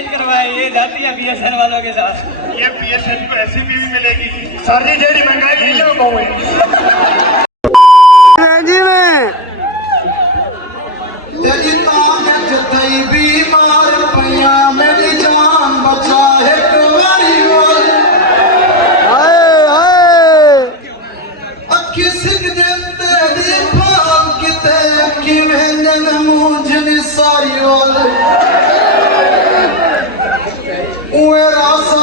Marriage करवाई, ये जाती है बीएसएन वालों के साथ। ये बीएसएन को ऐसी बीवी मिलेगी सर जी जेडी महंगाई गई है वो जी में तेरी तान जतई बीमार पिया मेरी जान बचा है तुम्हारी वाल अखी सिख दिन तेरी फाल किते अखी वेंदन मुझनी सारी वाल उए रासा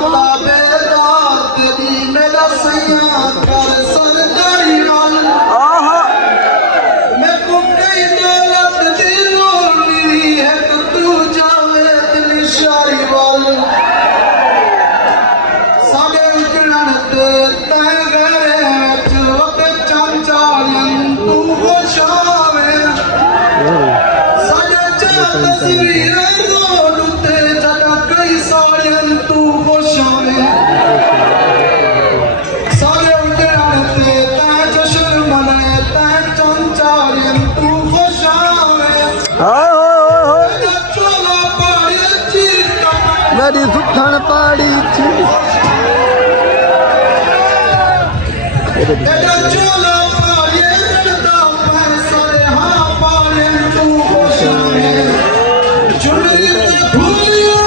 ताबेदार तेरी मेरा सैया कर सरदारी वाल मैं को कई दौलत दी लोड़ी है तो तू जावे इतनी शारी वाल साडे उजड़न ते तै गए चोते चमचारियन तू खुशावे साडे चा तस्वीरें रोड ते जगा कई साड़ियन तू खुशावे साडे उजड़न ते तै जश्न मनाए तै चमचारियन तू खुशावे चोला पाड़ी चीता मेरी सुखण पाड़ी थी तेरा चोला पाड़ी रड़दा पैसा रे हाँ पाड़ी तू खुशावे चुनरी ते भूलिया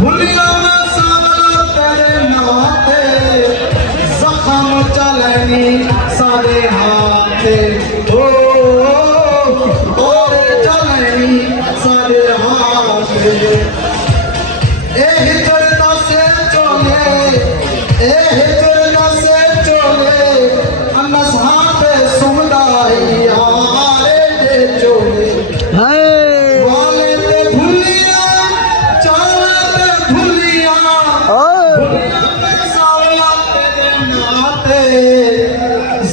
भूलिया मैं सावला तेरे नाते जख्म चलनी सारे हाथे ओ और चलनी सारे हाथे ए हिजरता से चोले ए हिजरता से चोले अनस हाथे सुमदाई हारे दे चोले वाले ते भूलिया चावे ते भूलिया सावला तेरे नाते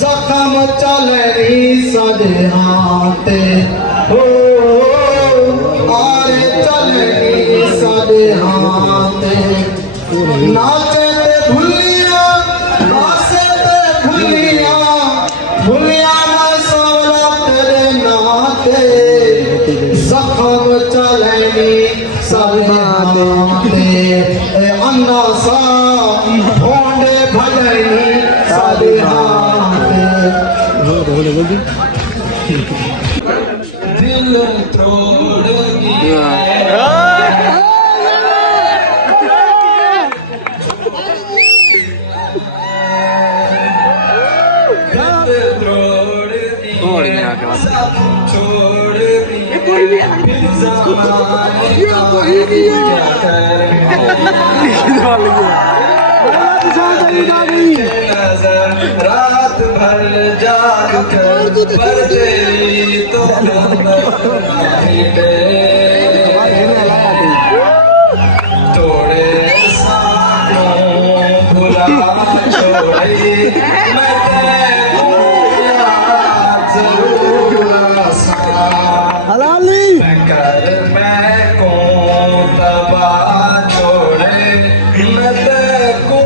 जख्म चलनी सारे हाथे ओ आरे चलनी सारे हाथे नाचे ते भूलिया नाचे ते भूलिया भूलिया ना सावला तेरे नाते जख्म चलनी सारे हाथे अन्ना सा होंडे भजनी सारे हाथे दिल तोड़ गया छोड़ रात भर जाग कर पर तेरी तो तोड़े सानों भुला छोड़े मैं कर मैं को तबा छोड़े मैं को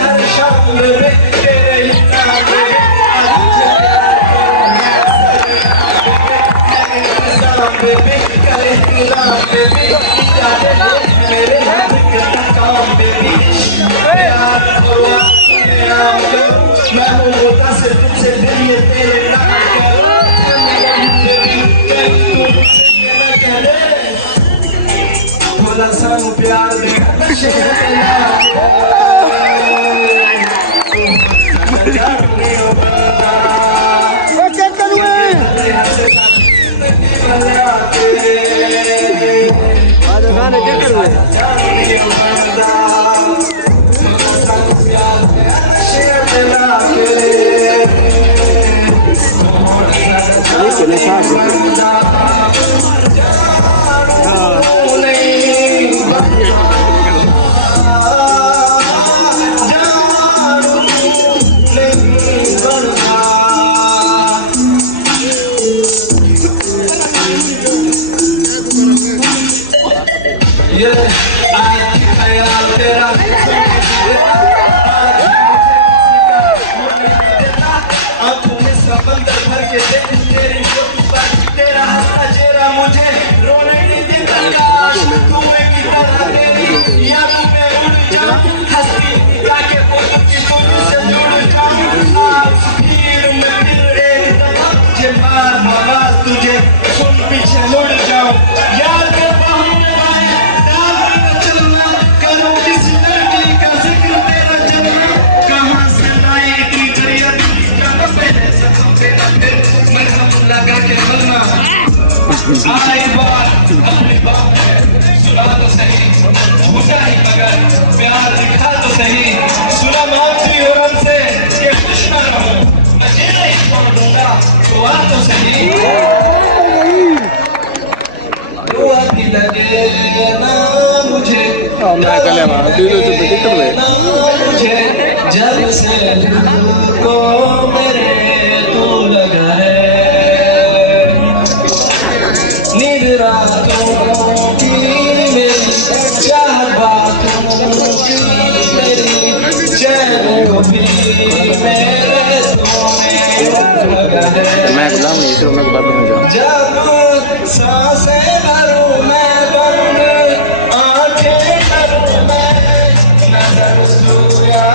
हर शब्द में तेरे मेरे मैं होता से तुझसे दिल ये तेरे बोला सानू प्यार Yeah, देना फिर मरहम लगा के मलमा आई बात अपनी बात है सुना तो सही झूठा ही मगर प्यार दिखा तो सही सुना मांगती हो रब से कि खुश ना रहो मैं जेल ही छोड़ दूंगा तो आ तो सही दुआ भी लगे ना मुझे मुझे जब से को मेरे तू लगा है नींद रातों की मेरी चाह बातों की मेरी चैन को भी मेरे तुम्हें लगा है मैं गुलाम नहीं तो मैं बात नहीं जाऊँ जब सांसें भरूं मैं बंद आंखें करूं मैं नजर सूर्या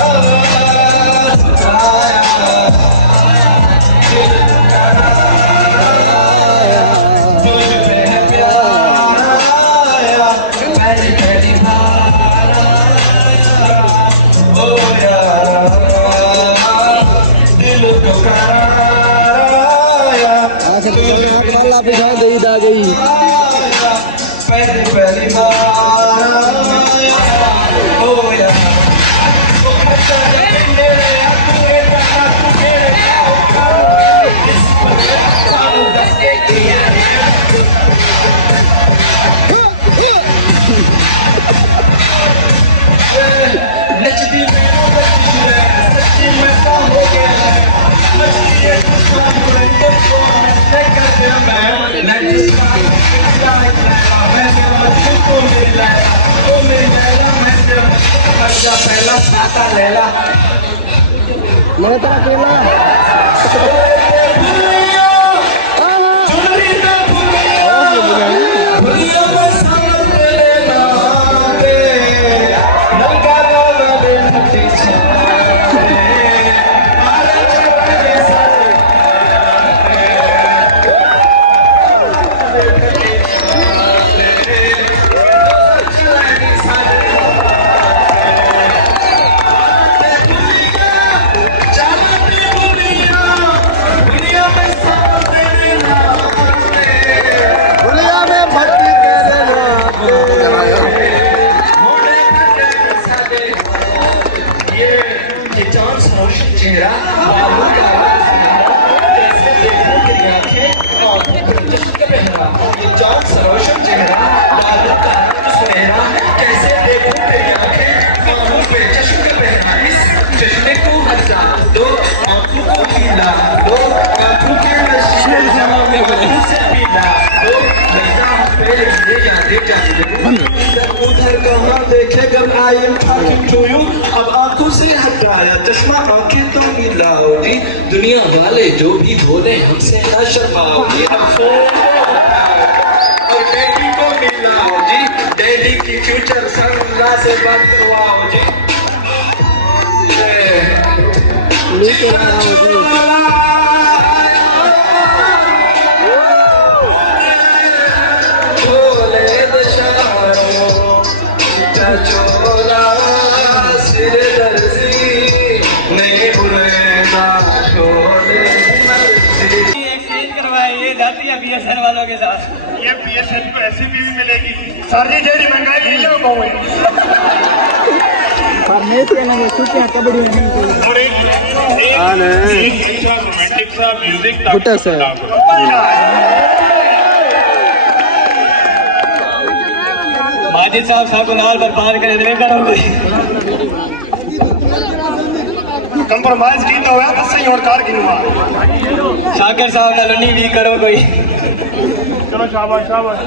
खाला पिछा गई दा गई पहली बार होया नचदी मेरे सच्ची में हो गया पहला साता लेला मेरा तेरा केला चेहरा बाबू का जैसे देखो तेरी आंखें आंखों पर चश्मे पहना ये चांद सरोशन चेहरा बाबू का सुनहरा कैसे देखो तेरी आंखें आंखों पे चश्मे पहना इस चश्मे को हटा दो आंखों को पीला दो आंखों के नशे से पीला दो नैना पे ले जा उधर कहाँ देखे जब I am talking to you अब आंखों से हटाया चश्मा आंखें तो मिलाओ जी दुनिया वाले जो भी बोले हमसे ना शर्माओ जी अफसोस और डैडी को मिलाओ जी डैडी की फ्यूचर सनग्लास से बंद करवाओ जी लेके आओ जी चोला सिर दर्जी नहीं भूलेगा छोड़े एक्सचेंज करवाइए जाती है बीएसएन वालों के साथ। ये बीएसएन को ऐसी बीवी मिलेगी सर जी जेडी महंगाई की लो बहु फरनेस के ना छुट्टियां कबड्डी में नहीं कोई और एक अच्छा रोमांटिक सा म्यूजिक बुटा सा माजिद साहब साहब को लाल बर्बाद करे देवेंद्र होंगे कंप्रोमाइज की तो होया तो सही और कार की हुआ शाकिर साहब ना लनी भी करो कोई चलो शाबाश शाबाश